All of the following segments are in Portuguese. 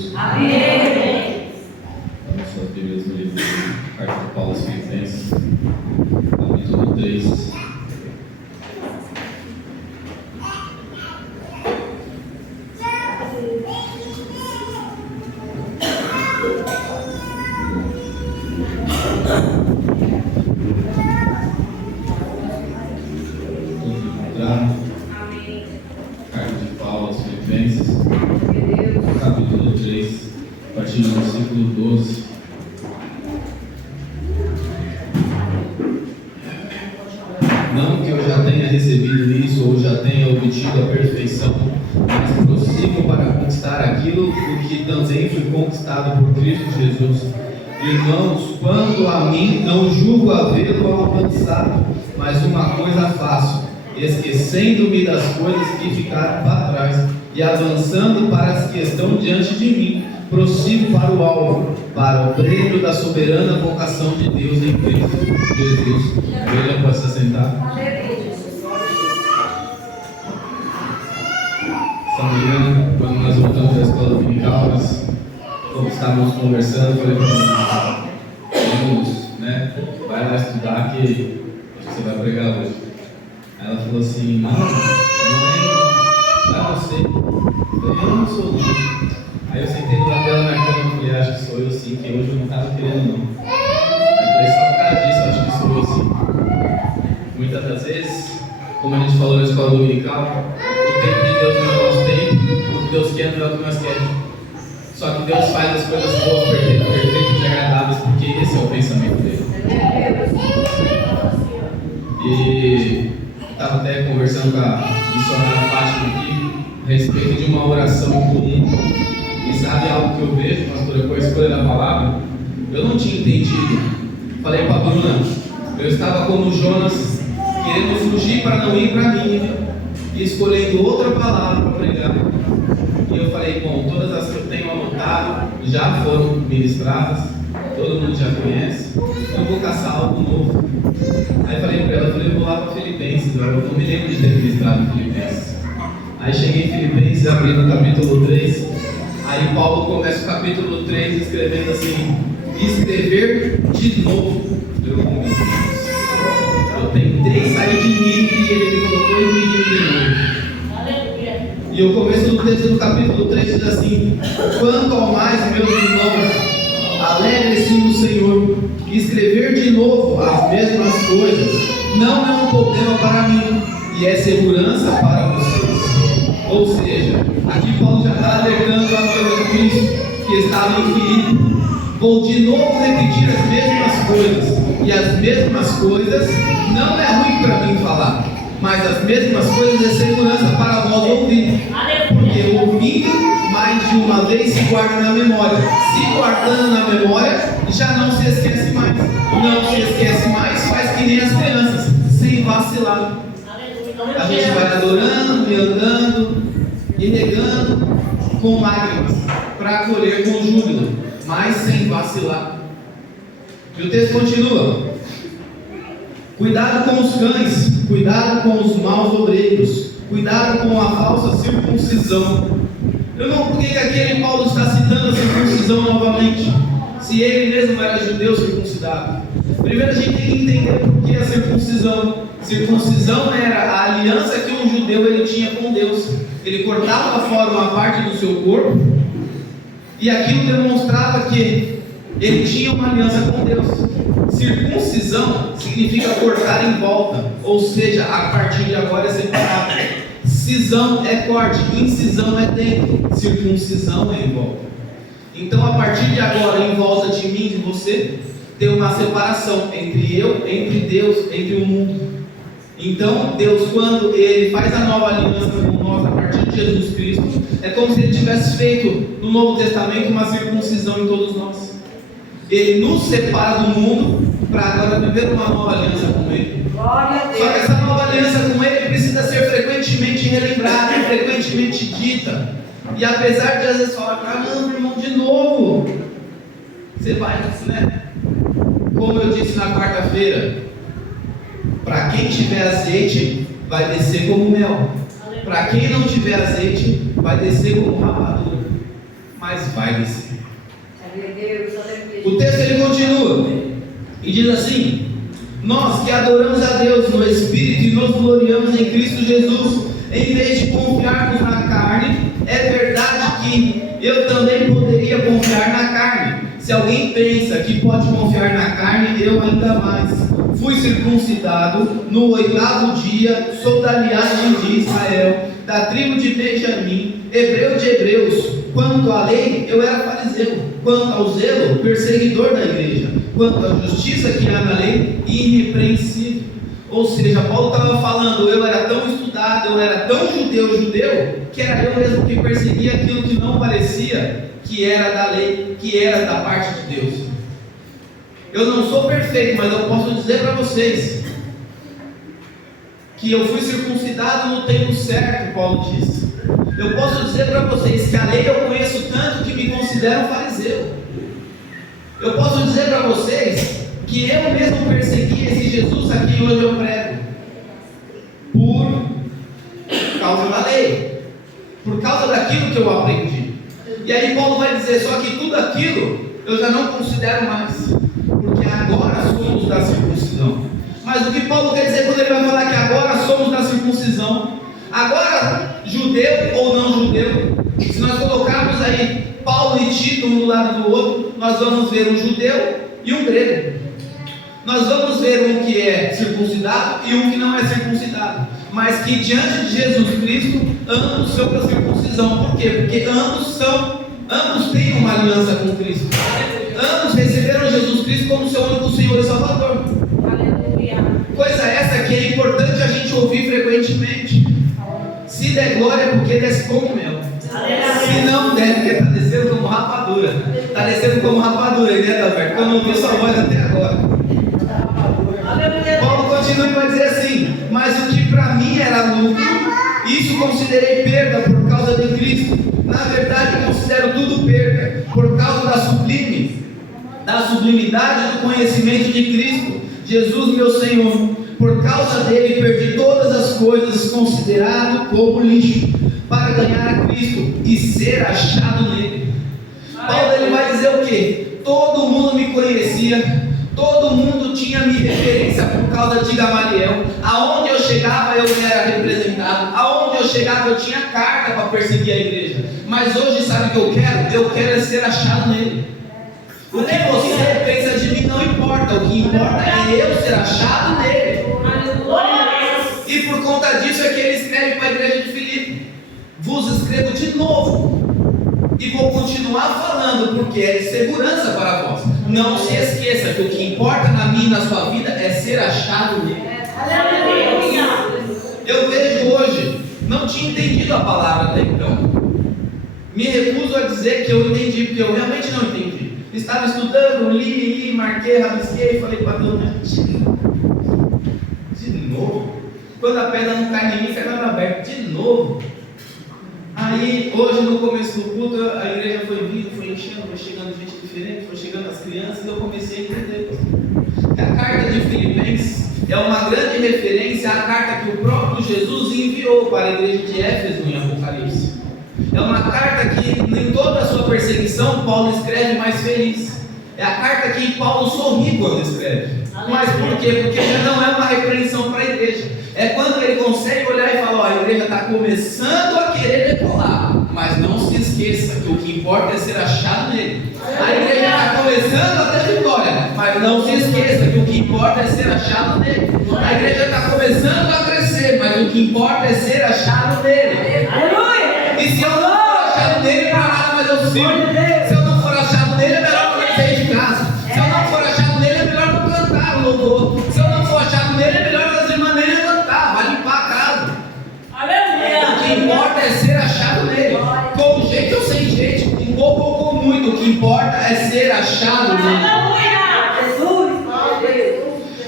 Jesus. Amém. Vamos suas Bíblias no livro de Carta de Paulo aos Filipenses, capítulo 3. Carta de Paulo aos Filipenses, capítulo 3, a partir do versículo 12. Não que eu já tenha recebido isso ou já tenha obtido a perfeição, mas prossigo para conquistar aquilo o que também foi conquistado por Cristo Jesus. Irmãos, quanto a mim, não julgo havê-lo alcançado, mas uma coisa faço, esquecendo-me das coisas que ficaram para trás e avançando para as que estão diante de mim, prossigo para o alvo, para o prêmio da soberana vocação de Deus em Cristo Jesus. Veja para se assentar. Essa manhã, quando nós voltamos da escola dominical, nós estávamos conversando, eu falei para os né? Vai lá estudar que acho que você vai pregar hoje. Aí ela falou assim, não é para você. Eu não sou não. Aí eu sentei do lado dela na cama e falei, acho que sou eu sim, que hoje eu não estava querendo não. Aí eu falei, só por causa disso, acho que sou eu sim. Muitas das vezes, como a gente falou na escola dominical, o tempo de Deus não é o nosso tempo, o que Deus quer não é o que nós queremos. Só que Deus faz as coisas boas, perfeitas e agradáveis, porque esse é o pensamento dele. E estava até conversando com a missionária Fátima aqui a respeito de uma oração comum. E sabe algo que eu vejo, pastora, com a escolha da palavra? Eu não tinha entendido. Falei para a Bruna, eu estava como Jonas, querendo fugir para não ir para Nínive e escolhendo outra palavra para pregar. E eu falei, bom, todas as que eu tenho anotado já foram ministradas, todo mundo já conhece, eu vou caçar algo novo. Aí falei para ela, eu vou lá para Filipenses, eu não me lembro de ter ministrado em Filipenses. Aí cheguei em Filipenses, abri no capítulo 3, aí Paulo começa o capítulo 3 escrevendo assim, escrever de novo. Eu tentei sair de Nínive e ele me colocou em Nínive de novo. E o começo do texto do capítulo 3 diz assim, quanto ao mais, meus irmãos, alegre-se no Senhor, escrever de novo as mesmas coisas não é um problema para mim e é segurança para vocês. Ou seja, aqui Paulo já está alertando a noiva de Cristo que estava em Filipe. Vou de novo repetir as mesmas coisas, e as mesmas coisas não é ruim para mim falar, mas as mesmas coisas é segurança para vós ouvir, porque ouvindo mais de uma vez se guarda na memória, se guardando na memória já não se esquece mais, não se esquece mais, faz que nem as crianças, sem vacilar. A gente vai adorando e andando e regando com lágrimas para colher com júbilo, mas sem vacilar. E o texto continua, cuidado com os cães, cuidado com os maus obreiros, cuidado com a falsa circuncisão. Irmão, por que aquele Paulo está citando a circuncisão novamente? Se ele mesmo era judeu circuncidado. Primeiro a gente tem que entender por que a circuncisão. Circuncisão era a aliança que um judeu ele tinha com Deus. Ele cortava fora uma parte do seu corpo e aquilo demonstrava que ele tinha uma aliança com Deus. Circuncisão significa cortar em volta, ou seja, a partir de agora é separado. Cisão é corte, incisão é dentro, circuncisão é em volta. Então, a partir de agora, em volta de mim e de você, tem uma separação entre eu, entre Deus, entre o mundo. Então, Deus, quando Ele faz a nova aliança com nós a partir de Jesus Cristo, é como se Ele tivesse feito no Novo Testamento uma circuncisão em todos nós. Ele nos separa do mundo para agora viver uma nova aliança com Ele. Glória a Deus. Só que essa nova aliança com Ele precisa ser frequentemente relembrada, frequentemente dita. E apesar de às vezes falar, caramba, irmão, de novo, você vai, né? Como eu disse na quarta-feira, para quem tiver azeite, vai descer como mel. Para quem não tiver azeite, vai descer como rapadura. Mas vai agradecer. O texto ele continua e diz assim: nós que adoramos a Deus no Espírito e nos gloriamos em Cristo Jesus, em vez de confiarmos na carne, é verdade que eu também poderia confiar na carne. Se alguém pensa que pode confiar na carne, eu ainda mais. Fui circuncidado no 8º dia, sou da linhagem de Israel, da tribo de Benjamim, hebreu de hebreus. Quanto à lei, eu era fariseu. Quanto ao zelo, perseguidor da igreja. Quanto à justiça que há na lei, irrepreensível. Ou seja, Paulo estava falando, eu era tão estudado, eu era tão judeu, que era eu mesmo que perseguia aquilo que não parecia que era da lei, que era da parte de Deus. Eu não sou perfeito, mas eu posso dizer para vocês que eu fui circuncidado no tempo certo, Paulo disse. Eu posso dizer para vocês que a lei eu conheço tanto que me considero fariseu. Eu posso dizer para vocês que eu mesmo persegui esse Jesus a quem hoje eu prego, por causa da lei, por causa daquilo que eu aprendi. E aí Paulo vai dizer, só que tudo aquilo eu já não considero mais, porque agora somos da circuncisão. Mas o que Paulo quer dizer quando ele vai falar que agora somos da circuncisão? Agora, judeu ou não judeu, se nós colocarmos aí Paulo e Tito um do lado do outro, nós vamos ver um judeu e um grego. Nós vamos ver um que é circuncidado e um que não é circuncidado, mas que diante de Jesus Cristo, ambos são da circuncisão. Por quê? Porque ambos têm uma aliança com Cristo. Ambos receberam Jesus Cristo como seu único Senhor e Salvador. Coisa essa que é importante a gente ouvir frequentemente. Se der glória, porque desce como mel. Se não der, porque está descendo como rapadura. Está descendo como rapadura, né, Alberto? Eu não ouvi sua voz até agora. Paulo continua e vai dizer assim: mas o que para mim era lucro, isso considerei perda por causa de Cristo. Na verdade, considero tudo perda por causa da sublimidade do conhecimento de Cristo, Jesus meu Senhor. Por causa dele perdi todas as coisas, considerado como lixo, para ganhar a Cristo e ser achado nele. Paulo ele vai dizer o quê? Todo mundo me conhecia, todo mundo tinha minha referência por causa de Gamaliel. Aonde eu chegava eu era representado, aonde eu chegava eu tinha carta para perseguir a igreja. Mas hoje sabe o que eu quero? Eu quero ser achado nele. O que você pensa de mim não importa, o que importa é eu ser achado nele. E por conta disso é que ele escreve para a igreja de Filipe: vos escrevo de novo, e vou continuar falando, porque é de segurança para vós. Não se esqueça que o que importa na minha e na sua vida é ser achado nele. Eu vejo hoje, não tinha entendido a palavra até então. Me recuso a dizer que eu entendi, porque eu realmente não entendi. Estava estudando, li, marquei, rabisquei, falei para Deus, de novo? Quando a pedra não cai em mim, cai na aberta, de novo. Aí, hoje no começo do culto, a igreja foi vindo, foi enchendo, foi chegando gente diferente, foi chegando as crianças, e eu comecei a entender que a carta de Filipenses é uma grande referência à carta que o próprio Jesus enviou para a igreja de Éfeso em Apocalipse. É uma carta que, em toda a sua perseguição, Paulo escreve mais feliz. É a carta que Paulo sorri quando escreve. Mas por quê? Porque já não é uma repreensão para a igreja. É quando ele consegue olhar e falar: a igreja está começando a querer decolar, mas não se esqueça que o que importa é ser achado nele. A igreja está começando a ter vitória, mas não se esqueça que o que importa é ser achado nele. A igreja está começando a crescer, mas o que importa é ser achado nele. E se eu não for achado nele, para nada mais eu sirvo. Se eu não for achado nele, é melhor não sair de casa. Se eu não for achado nele, é melhor não cantar o louvor. Se eu não for achado nele, é melhor as irmãs nele cantar, vai limpar a casa. O que importa é ser achado nele, com jeito ou sem jeito, com pouco ou com muito. O que importa é ser achado nele.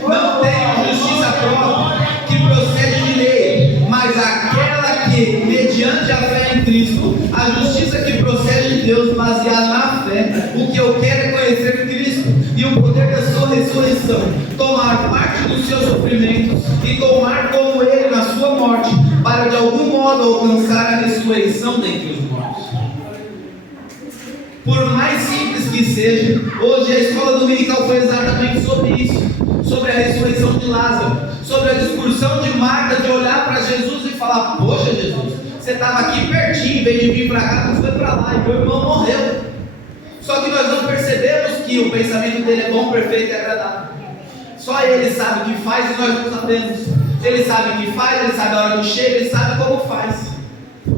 Não tenho justiça própria que procede de lei, mas aquela que, mediante a fé em Cristo, a justiça que procede de Deus, baseada na fé. O que eu quero é conhecer Cristo e o poder da sua ressurreição, tomar parte dos seus sofrimentos e tomar como ele na sua morte, para de algum modo alcançar a ressurreição dentre os mortos. Por mais simples que seja, hoje a escola dominical foi exatamente sobre isso, sobre a ressurreição de Lázaro, sobre a discussão de Marta de olhar para Jesus e falar: poxa, Jesus, você estava aqui pertinho, em vez de vir para cá, tu foi para lá e meu irmão morreu. Só que nós não percebemos que o pensamento dele é bom, perfeito e agradável. Só ele sabe o que faz e nós não sabemos. Ele sabe o que faz, ele sabe a hora que chega, ele sabe como faz.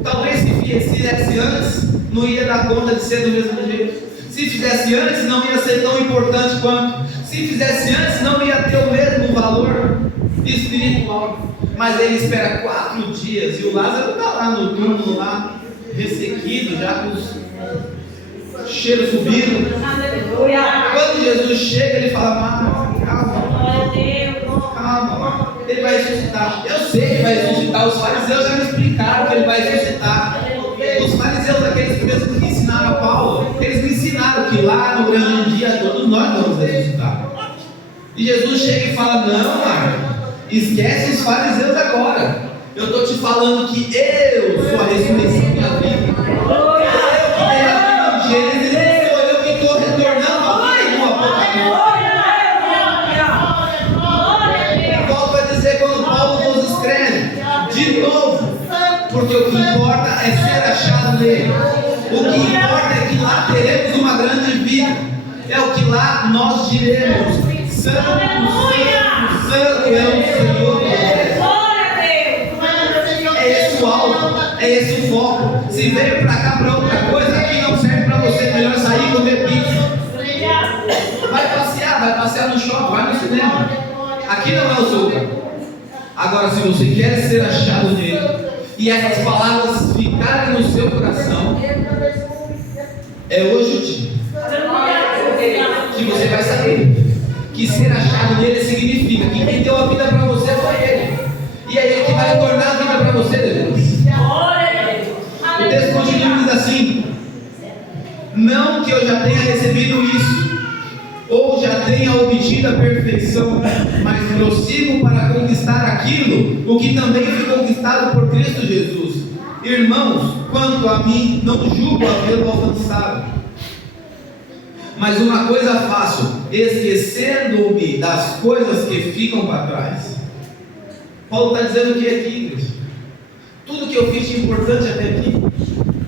Talvez se fizesse antes, não ia dar conta de ser do mesmo jeito. Se fizesse antes, não ia ser tão importante quanto. Se fizesse antes, não ia ter o mesmo valor espiritual. Mas ele espera 4 dias e o Lázaro está lá no túmulo, lá, ressequido, já com os cheiros subindo. Quando Jesus chega, ele fala: Marta, calma, calma, ele vai ressuscitar. Eu sei que ele vai ressuscitar. Os fariseus já me explicaram que ele vai ressuscitar. Os fariseus, aqueles mesmos que ensinaram a Paulo, eles me ensinaram que lá no grande dia todos nós vamos ressuscitar. E Jesus chega e fala: não, Marta, esquece os fariseus agora. Eu estou te falando que eu sou a ressurreição e a vida. Eu que dei a vida no Gênesis, sou eu que estou retornando a vida no Apocalipse. Volto a dizer quando Paulo nos escreve, de novo, porque o que importa é ser achado nele. O que importa é que lá teremos uma grande vida. É o que lá nós diremos: Santo, Santo, Santo é o Senhor Deus. É esse o alvo, é esse o foco. Se veio para cá para outra coisa, aqui não serve para você. Melhor sair e comer pizza. Vai passear no shopping, vai no cinema. Aqui não é o seu lugar. Agora, se você quer ser achado nele e essas palavras ficarem no seu coração, é hoje o dia que você vai saber que ser achado nele significa que quem deu a vida para você foi ele, e é ele que vai tornar a vida para você depois. O texto continua diz assim: não que eu já tenha recebido isso ou já tenha obtido a perfeição, mas prossigo para conquistar aquilo o que também foi conquistado por Cristo Jesus. Irmãos, quanto a mim, não julgo havê-lo alcançado, mas uma coisa faço, esquecendo-me das coisas que ficam para trás. Paulo está dizendo o que aqui, igreja? Tudo que eu fiz de importante até aqui,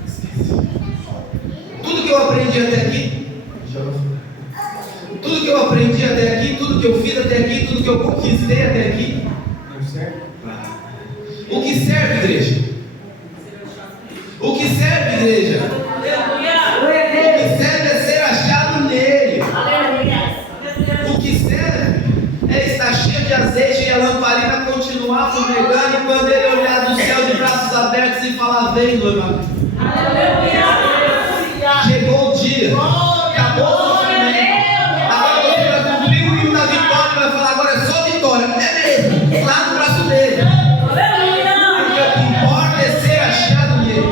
esquece. Tudo que eu aprendi até aqui, tudo que eu aprendi até aqui, tudo que eu fiz até aqui, tudo que eu conquistei até aqui, não serve para nada. O que serve, igreja? O que serve, igreja? O que serve é ser achado nele. O que serve é estar cheio de azeite e a lamparina continuar fumegando, e quando ele olhar do céu de braços abertos e falar: vem, noiva. Chegou o dia, acabou o sofrimento. Agora você vai cumprir o hino da vitória e vai falar: agora é só vitória. É mesmo, lá no braço dele. Porque o que importa é ser achado nele.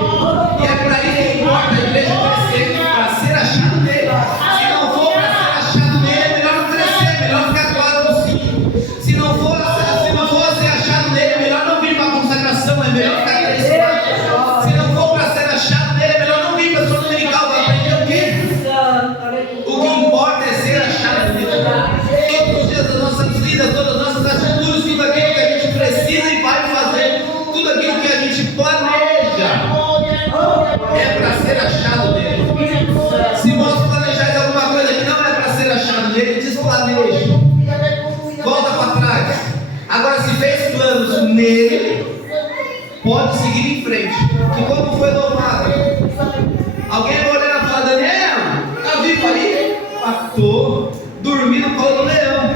E é para isso que importa a igreja crescer, para ser achado nele. Se não for para ser achado nele, é melhor não crescer, melhor ficar quase no sino. Se não for ser achado nele, é melhor não vir para a consagração, é melhor ficar crescendo. Se não for para ser achado nele, é melhor não vir para a sua dominical, vai aprender o quê? O que importa é ser achado nele. Todos os dias das nossas vidas, todas as nossas atitudes, tudo aquilo que a gente precisa e vai fazer, tudo aquilo que a gente planeja, é para ser achado nele. Se vós planejares alguma coisa que não é para ser achado nele, desplaneje. Volta para trás. Agora, se fez planos nele, pode seguir em frente. Que como foi louvado, alguém vai olhar e falar: Daniel, tá vivo aí? Estou dormindo no colo do leão,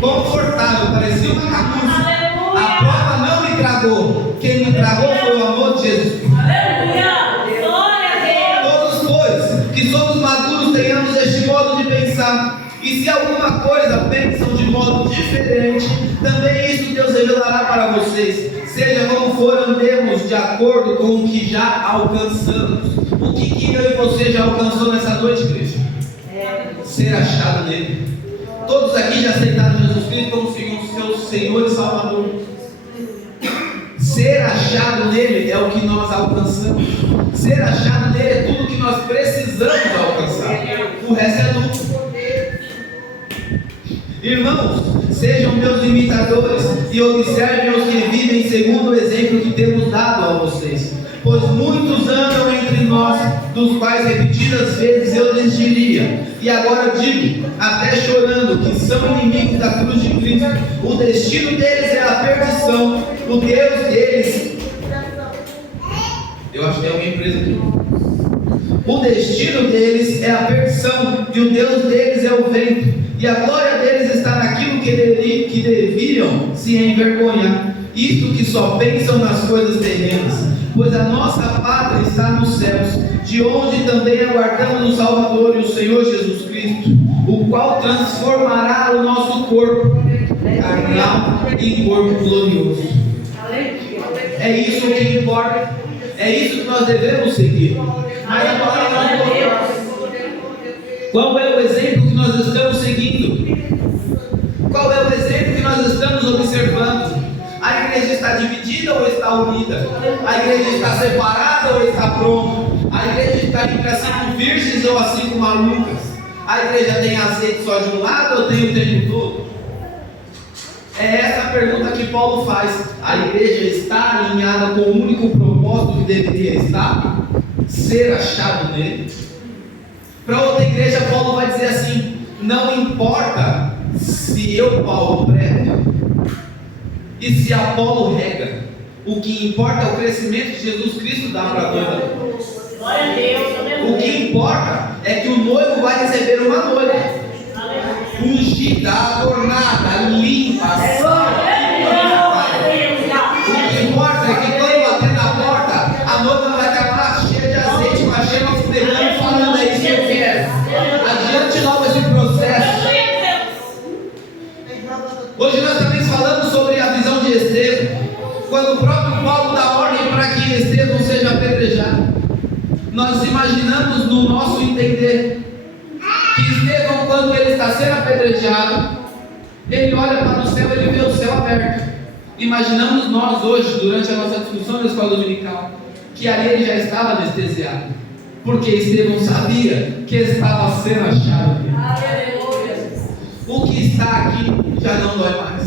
confortável, parecia uma camuça. A prova não me tragou, quem me tragou foi o amor de Jesus. Todos, pois, que somos maduros, tenhamos este modo de pensar. E se alguma coisa pensam de modo diferente, também isso Deus revelará para vocês. Seja como for, andemos de acordo com o que já alcançamos. O que eu e você já alcançou nessa noite, igreja? Ser achado nele. Todos aqui já aceitaram Jesus Cristo como seu Senhor e Salvador. Ser achado nele é o que nós alcançamos. Ser achado nele é tudo que nós precisamos alcançar. Irmãos, sejam meus imitadores e observem os que vivem segundo o exemplo que temos dado a vocês. Pois muitos andam entre nós, dos quais repetidas vezes eu lhes diria, e agora digo, até chorando, que são inimigos da cruz de Cristo. O destino deles é a perdição, o Deus deles... Eu acho que tem alguém preso aqui. O destino deles é a perdição, e o Deus deles é o vento, e a glória deles está naquilo que deviam se envergonhar, isto que só pensam nas coisas terrenas. Pois a nossa pátria está nos céus, de onde também aguardamos o Salvador e o Senhor Jesus Cristo, o qual transformará o nosso corpo carnal em corpo glorioso. É isso que importa, é isso que nós devemos seguir. Mas a palavra não importa. Qual é o exemplo que nós estamos seguindo? Qual é o exemplo que nós estamos observando? A igreja está dividida ou está unida? A igreja está separada ou está pronta? A igreja está entre as 5 virgens ou as 5 malucas? A igreja tem azeite só de um lado ou tem o tempo todo? É essa a pergunta que Paulo faz. A igreja está alinhada com o único propósito que deveria estar? Ser achado nele. Para outra igreja, Paulo vai dizer assim: não importa se eu, Paulo, prego e se Apolo rega, o que importa é o crescimento que Jesus Cristo dá para a noiva. Glória a Deus. O que importa é que o noivo vai receber uma noiva ungida, adornada, limpa, o que importa é que quando bater na porta, a noiva vai estar lá cheia de azeite, com a chama fumegando, falando: é isso que eu quero. Adiante logo esse processo. Hoje nós também falamos sobre a visão de Estevão, quando o próprio Paulo dá ordem para que Estevão seja apedrejado. Nós imaginamos no nosso entender que Estevão, quando ele está sendo apedrejado, ele olha para o céu e ele vê o céu aberto. Imaginamos nós hoje, durante a nossa discussão na escola dominical, que ali ele já estava anestesiado, porque Estevão sabia que estava sendo achado. O que está aqui já não dói mais.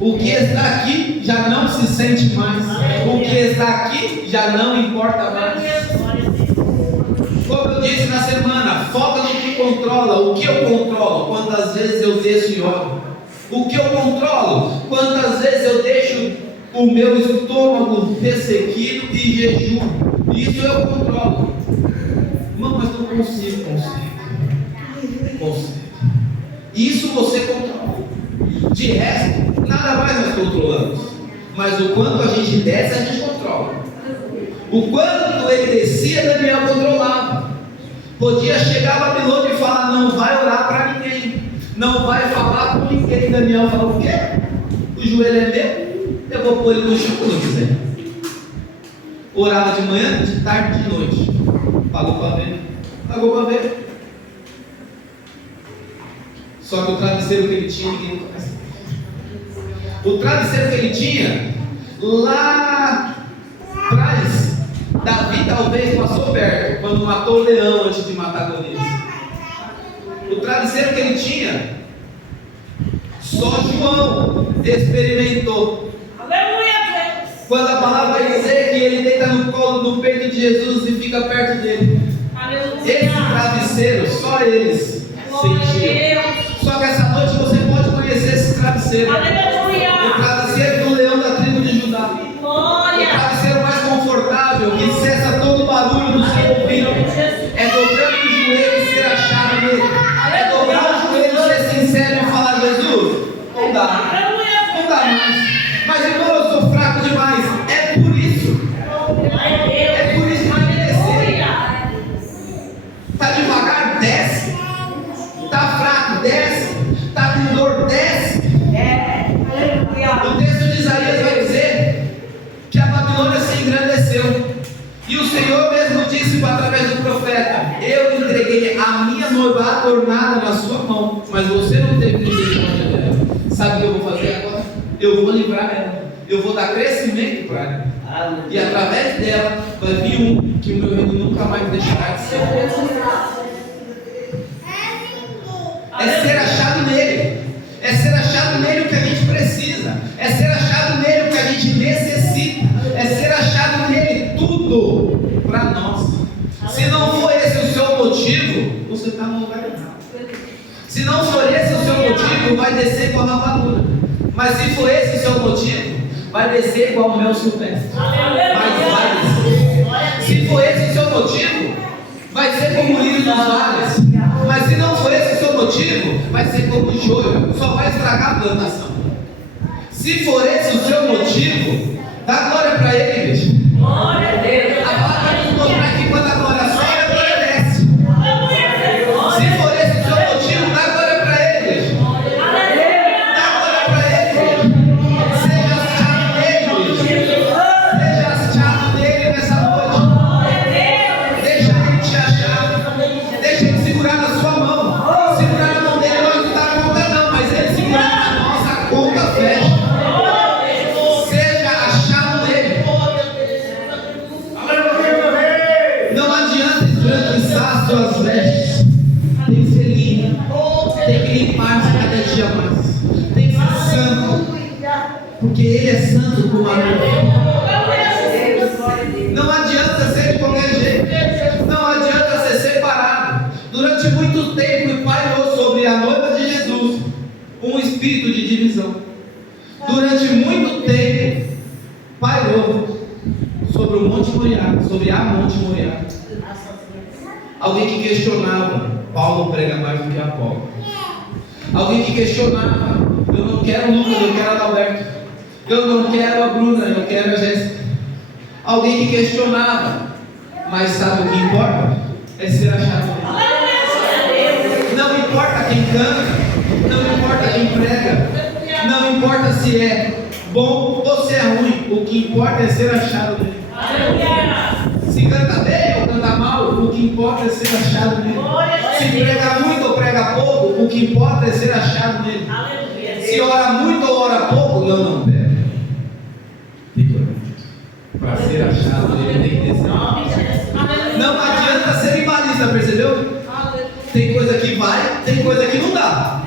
O que está aqui já não se sente mais. O que está aqui já não importa mais. Como eu disse na semana, foca no que controla. O que eu controlo? Quantas vezes eu desço e oro? O que eu controlo? Quantas vezes eu deixo o meu estômago ressequido e jejum? Isso eu controlo. Não, mas não consigo. Isso você controla. De resto, nada mais nós controlamos. Mas o quanto a gente desce, a gente controla. O quanto ele descia, Daniel controlava. Podia chegar a Babilônia e falar: não vai orar para ninguém, não vai falar com ninguém. Daniel falou: o quê? O joelho é meu, eu vou pôr ele no chão quando eu quiser. Orava de manhã, de tarde, de noite. Pagou para ver. Só que o travesseiro que ele tinha, ninguém nunca mais. O travesseiro que ele tinha, lá atrás, Davi talvez passou perto, quando matou o leão antes de matar Golias. O travesseiro que ele tinha, só João experimentou. Aleluia. Quando a palavra vai dizer que ele deita no colo, no peito de Jesus e fica perto dele. Aleluia. Esse travesseiro, só eles sentiam. Só que essa noite você pode conhecer esse travesseiro. Aleluia. O travesseiro do leão da tribo de Judá. Glória. O travesseiro mais confortável, que cessa todo o barulho do seu ouvido. É dobrando o joelho e ser achado nele. É dobrar o joelho e ser sincero e falar: Jesus, não dá mais. Mas irmão, eu sou fraco demais. É por isso que vai descer. Está devagar, desce. Está fraco, desce. Está com dor, desce. O texto de Isaías vai dizer que a Babilônia se engrandeceu. E o Senhor mesmo disse através do profeta: eu entreguei a minha noiva adornada na sua mão, mas você não teve misericórdia dela. Sabe o que eu vou fazer agora? Eu vou livrar ela. Eu vou dar crescimento para ela. E através dela vai vir um que o meu reino nunca mais deixará de ser. É ser achado nele. É ser motivo, você está no lugar errado. Se não for esse o seu motivo, vai descer com a rapadura. Mas se for esse o seu motivo, vai descer igual o mel silvestre. Mas vai descer. Se for esse o seu motivo, vai ser como o lírio dos vales. Mas se não for esse o seu motivo, vai ser como o joio, só vai estragar a plantação. Se for esse o seu motivo, dá glória para ele, igreja. Glória a Deus. A palavra vai nos mostrar que quando a glória sobe, a glória desce. Se for esse o seu motivo, dá glória para ele, igreja. Dá glória para ele, igreja. Seja achado nele, igreja. Seja achado nele nessa noite. Deixa ele te achar. Deixa ele segurar na sua mão. Segurar na mão dele, nós não dá conta não, mas ele segurar na nossa conta fecha. Seja achado nele. Não adianta esbranquiçar suas vestes. Tem que ser limpo. Tem que limpar-se cada dia mais. Tem que ser santo. Porque ele é santo como a luz. Não adianta ser de qualquer jeito. Não adianta ser separado. Durante muito tempo pairou sobre a noiva de Jesus um espírito de divisão. Durante muito tempo pairou sobre o Monte Moriá, sobre a Monte Moriá. Alguém que questionava: Paulo prega mais do que Apolo. Alguém que questionava: eu não quero o Lucas, eu quero a Adalberto. Eu não quero a Bruna, eu quero a Jéssica. Alguém que questionava: mas sabe o que importa? É ser achado nele. Não importa quem canta, não importa quem prega, não importa se é bom ou se é ruim, o que importa é ser achado nele. Se canta bem ou canta mal, o que importa é ser achado nele. Se prega muito ou prega pouco, o que importa é ser achado nele. Se ora muito ou ora pouco, não pega. Para ser achado nele tem que descer. Não adianta ser minimalista, percebeu? Tem coisa que vai, tem coisa que não dá.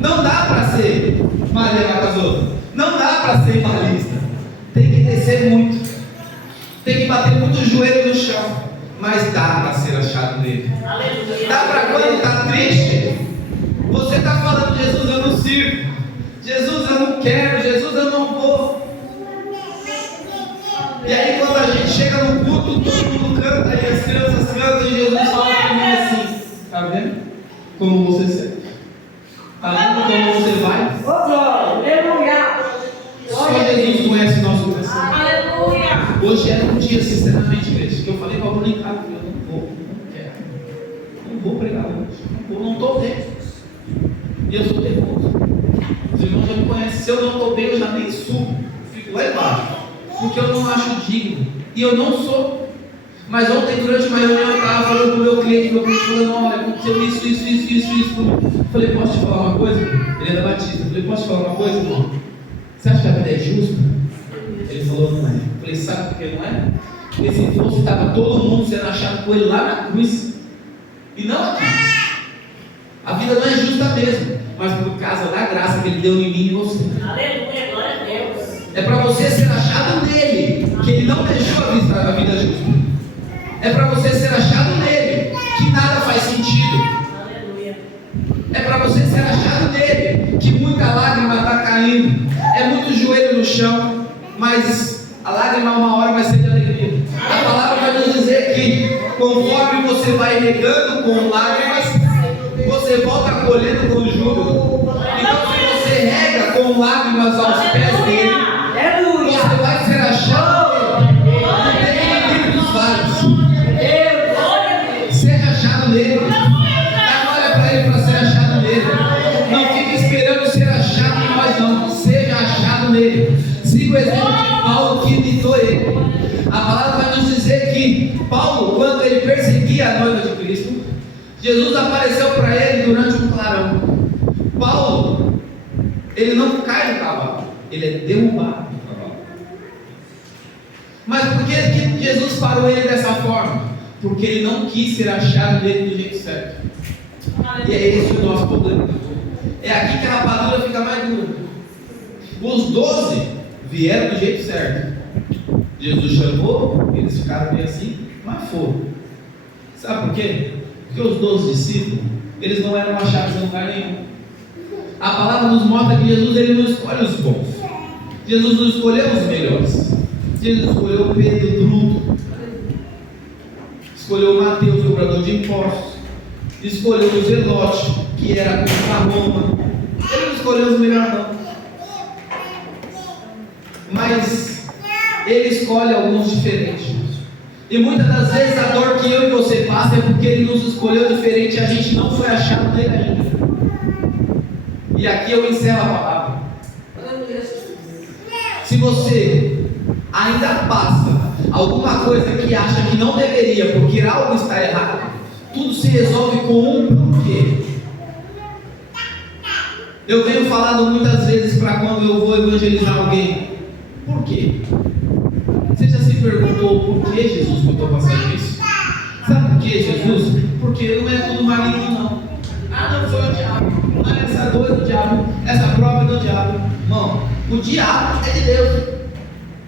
Não dá para ser Maria Macasoto. Não dá para ser minimalista. Tem que descer muito. Tem que bater muito o joelho no chão. Mas dá para ser achado nele. Dá para quando está triste, você está falando: Jesus, eu não sirvo. Jesus, eu não quero. Jesus, eu não vou. E aí quando a gente chega no culto, todo mundo canta e as crianças cantam e Jesus fala para mim assim: está vendo como você serve? Está vendo como você vai? Só Jesus conhece o nosso coração. Hoje era um dia, sinceramente, igreja, que eu falei para a Bruna em casa: eu não quero. Não vou pregar hoje. Não estou bem. E eu sou teimoso. Os irmãos já me conhecem. Se eu não estou bem, eu já nem subo. Fico lá embaixo. Porque eu não acho digno. E eu não sou. Mas ontem, durante uma reunião, eu estava falando com o meu cliente falando: olha, aconteceu isso. Falei: posso te falar uma coisa? Ele é da Batista. Falei: posso te falar uma coisa, irmão? Você acha que a vida é justa? Ele falou: não é. Falei: sabe por que não é? Porque se fosse, estava todo mundo sendo achado com ele lá na cruz. E não aqui. A vida não é justa mesmo. Mas por causa da graça que ele deu em mim e você. Aleluia, glória a Deus. É para você ser achado nele, que ele não deixou a vida justa. É para você ser achado nele, que nada faz sentido. Aleluia. É para você ser achado nele, que muita lágrima está caindo. É muito joelho no chão, mas a lágrima uma hora vai ser de alegria. A palavra vai nos dizer que conforme você vai regando com lágrimas, você volta colhendo com júbilo. Então se você rega com lágrimas aos pés dele, você vai ser achado nele. Não tem livro dos vales. Seja achado nele. Dá glória para ele para ser achado nele. Não fique esperando ser achado em nós não. Seja achado nele. Siga o exemplo de Paulo que imitou ele. A palavra vai nos dizer que Paulo, quando ele perseguia a noiva de Cristo, Jesus apareceu para ele durante um clarão. Paulo, ele não cai do cavalo, ele é derrubado do cavalo. Mas por que Jesus parou ele dessa forma? Porque ele não quis ser achado dele do jeito certo. E é esse o nosso problema. É aqui que a rapadura fica mais dura. Os 12 vieram do jeito certo. Jesus chamou, eles ficaram bem assim, mas foram. Sabe por quê? Porque os 12 discípulos, eles não eram achados em lugar nenhum. A palavra nos mostra que Jesus ele não escolhe os bons. Jesus não escolheu os melhores. Jesus escolheu Pedro Bruto. Escolheu Mateus, cobrador de impostos. Escolheu o Zelote, que era contra Roma. Ele não escolheu os melhores não. Mas ele escolhe alguns diferentes. E muitas das vezes a dor que eu e você passa é porque ele nos escolheu diferente e a gente não foi achado nele ainda. E aqui eu encerro a palavra. Se você ainda passa alguma coisa que acha que não deveria porque algo está errado, tudo se resolve com um porquê. Eu venho falando muitas vezes para quando eu vou evangelizar alguém. Por quê? Você já se perguntou por que Jesus que eu estou passando isso? Sabe por que Jesus? Porque não é tudo maligno não. Ah, não foi o diabo. Ah, essa dor é do diabo. Essa prova é do diabo. Não, o diabo é de Deus.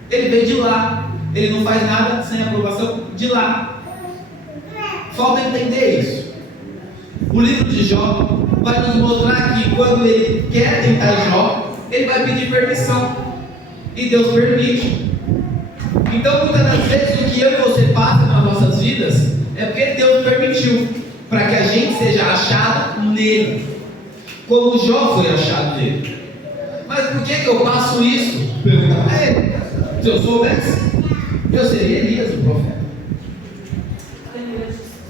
Ele veio de lá. Ele não faz nada sem aprovação de lá. Falta entender isso. O livro de Jó vai nos mostrar que quando ele quer tentar Jó, ele vai pedir permissão. E Deus permite. Então muitas das vezes o que eu e você passa nas nossas vidas é porque Deus permitiu, para que a gente seja achado nele, como Jó foi achado nele. Mas por que eu passo isso? Pergunta para ele. Se eu soubesse, eu seria Elias, o profeta.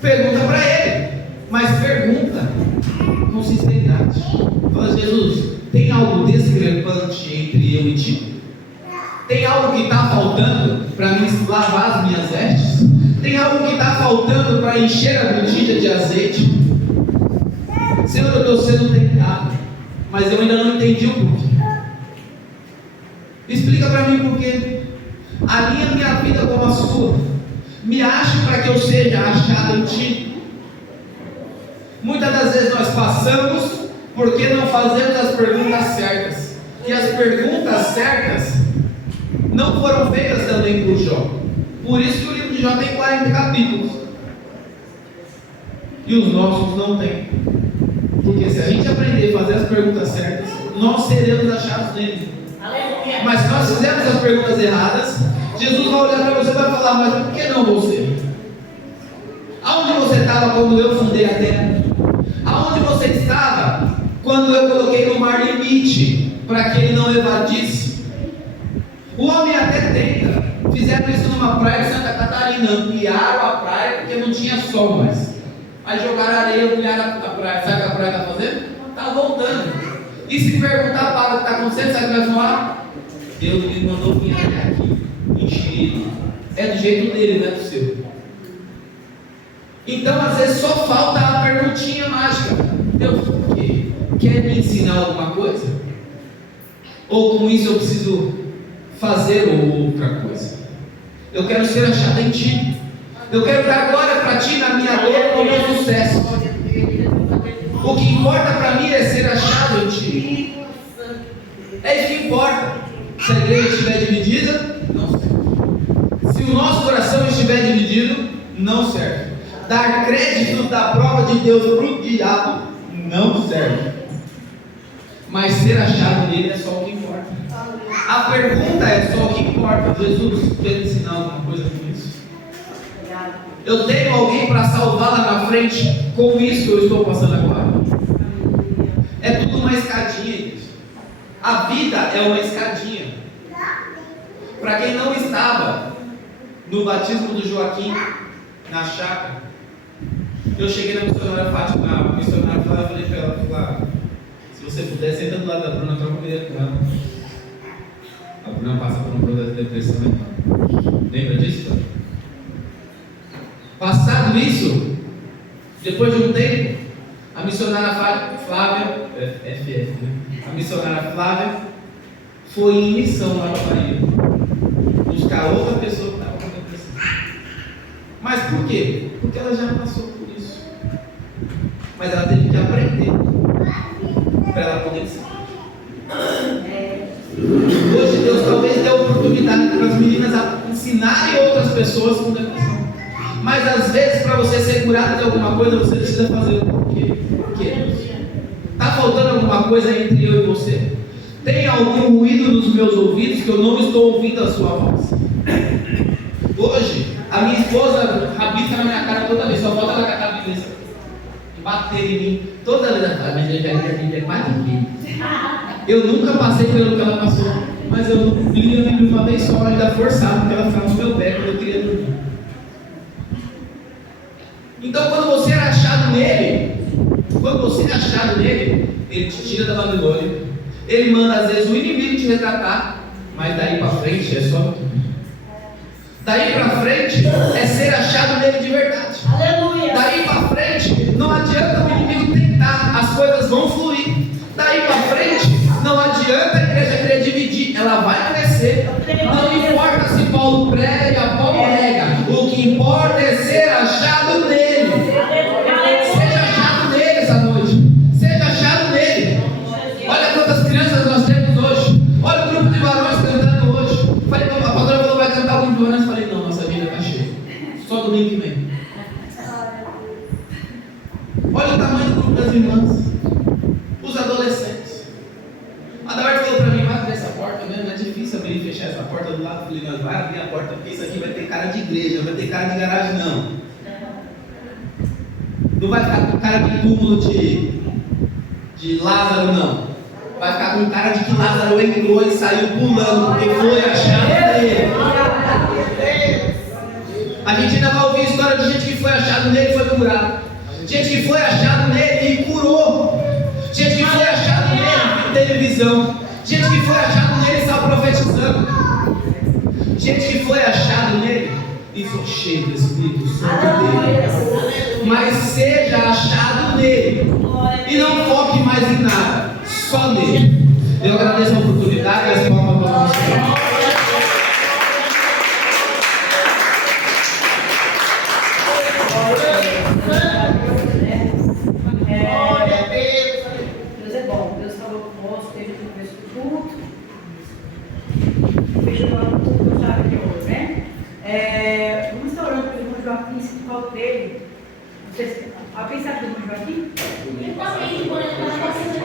Pergunta para ele, mas pergunta com sinceridade. Fala, Jesus, tem algo discrepante entre eu e ti? Tem algo que está faltando para me lavar as minhas vestes? Tem algo que está faltando para encher a botija de azeite? Senhor, eu estou sendo tentado, mas eu ainda não entendi o porquê. Explica para mim por quê. Alinha minha vida com a sua. Me ache para que eu seja achado em ti. Muitas das vezes nós passamos porque não fazemos as perguntas certas. E as perguntas certas não foram feitas também por Jó. Por isso que o livro de Jó tem 40 capítulos. E os nossos não tem. Porque se a gente aprender a fazer as perguntas certas, nós seremos achados nele. Aleluia. Mas se nós fizermos as perguntas erradas, Jesus vai olhar para você e vai falar, mas por que não você? Aonde você estava quando eu fundei a terra? Aonde você estava quando eu coloquei no mar limite para que ele não evadisse? O homem até tenta. Fizeram isso numa praia de Santa Catarina, ampliaram a praia porque não tinha sol mais. Aí jogaram areia, ampliaram a praia. Sabe o que a praia está fazendo? Está voltando. E se perguntar para o que está acontecendo, sabe o que vai falar? Deus me mandou vir até aqui, encher. É do jeito dele, não é do seu. Então às vezes só falta a perguntinha mágica. Deus, por quê? Quer me ensinar alguma coisa? Ou com isso eu preciso fazer outra coisa? Eu quero ser achado em ti. Eu quero dar glória para ti na minha dor e no meu sucesso. O que importa para mim é ser achado em ti. É isso que importa. Se a igreja estiver dividida, não serve. Se o nosso coração estiver dividido, não serve. Dar crédito da prova de Deus para o diabo não serve. Mas ser achado nele é só o que importa. A pergunta é só o que importa. Jesus quer ensinar alguma coisa com isso? Eu tenho alguém para salvar lá na frente com isso que eu estou passando agora? É tudo uma escadinha, gente. A vida é uma escadinha. Para quem não estava no batismo do Joaquim, na chácara, eu cheguei na missionária Fátima, a missionária Flávia, falei para ela, se você puder, senta do lado da Bruna, troca uma ideia com ela. A Bruna passa por um processo de depressão, né? Lembra disso? Passado isso, depois de um tempo, a missionária Flávia, FF, né? A missionária Flávia foi em missão lá para Bahia, buscar outra pessoa que estava com depressão. Mas por quê? Porque ela já passou por isso. Mas ela teve que aprender para ela poder ser. Hoje Deus talvez dê oportunidade para as meninas a ensinarem outras pessoas com depressão. Mas às vezes, para você ser curado de alguma coisa, você precisa fazer o quê? Por quê? Está faltando alguma coisa entre eu e você? Tem algum ruído nos meus ouvidos que eu não estou ouvindo a sua voz? Hoje, a minha esposa rabisca na minha cara toda vez, só falta ela catar a Bíblia e bater em mim. Toda vez ela fala, mas ele pega a Bíblia quase que eu nunca passei pelo que ela passou, mas eu li a Bíblia uma vez só, ainda forçava, porque ela ficava no meu pé quando eu queria dormir. Então, quando você é achado nele, ele te tira da Babilônia. Ele manda às vezes o inimigo te retratar, mas daí para frente é só. Daí para frente é ser achado nele de verdade. Aleluia. Daí para frente não adianta o inimigo tentar, as coisas vão fluir. Daí para frente não adianta a igreja querer dividir, ela vai crescer. Não importa se Paulo prega, Paulo rega. O que importa é ser achado nele. Seja achado nele essa noite. Seja achado nele. Olha quantas crianças nós temos hoje. Olha o grupo de varões cantando hoje. Falei, a pastora falou vai cantar o grupo de varões. Falei, não, nossa vida está cheia. Só domingo que vem. Olha o tamanho do grupo das irmãs. Os adolescentes. A David falou para mim, vai abrir essa porta, né? Não é difícil abrir e fechar essa porta do lado. Eu falei, nós vai abrir a porta porque isso aqui vai ter cara de igreja, não vai ter cara de garagem não. Não vai ficar com cara de túmulo de Lázaro não. Vai ficar com cara de que Lázaro entrou e saiu pulando porque foi achado nele. A gente ainda vai ouvir a história de gente que foi achado nele e foi curado. Gente que foi achado nele e curou. Gente que foi achado nele e teve visão. Gente que foi achado nele e estava profetizando. Gente que foi achado nele e foi cheio do Espírito Santo dele. Mas seja achado nele e não foque mais em nada, só nele. Eu agradeço a oportunidade e as palmas para você. Deus é bom, Deus falou conosco desde o começo do culto. Fechou tudo que eu estava aqui hoje, né? Vamos estar orando pelo irmão Joaquim, se falou dele. Alguém sabe do irmão Joaquim? Ele também, quando ele estava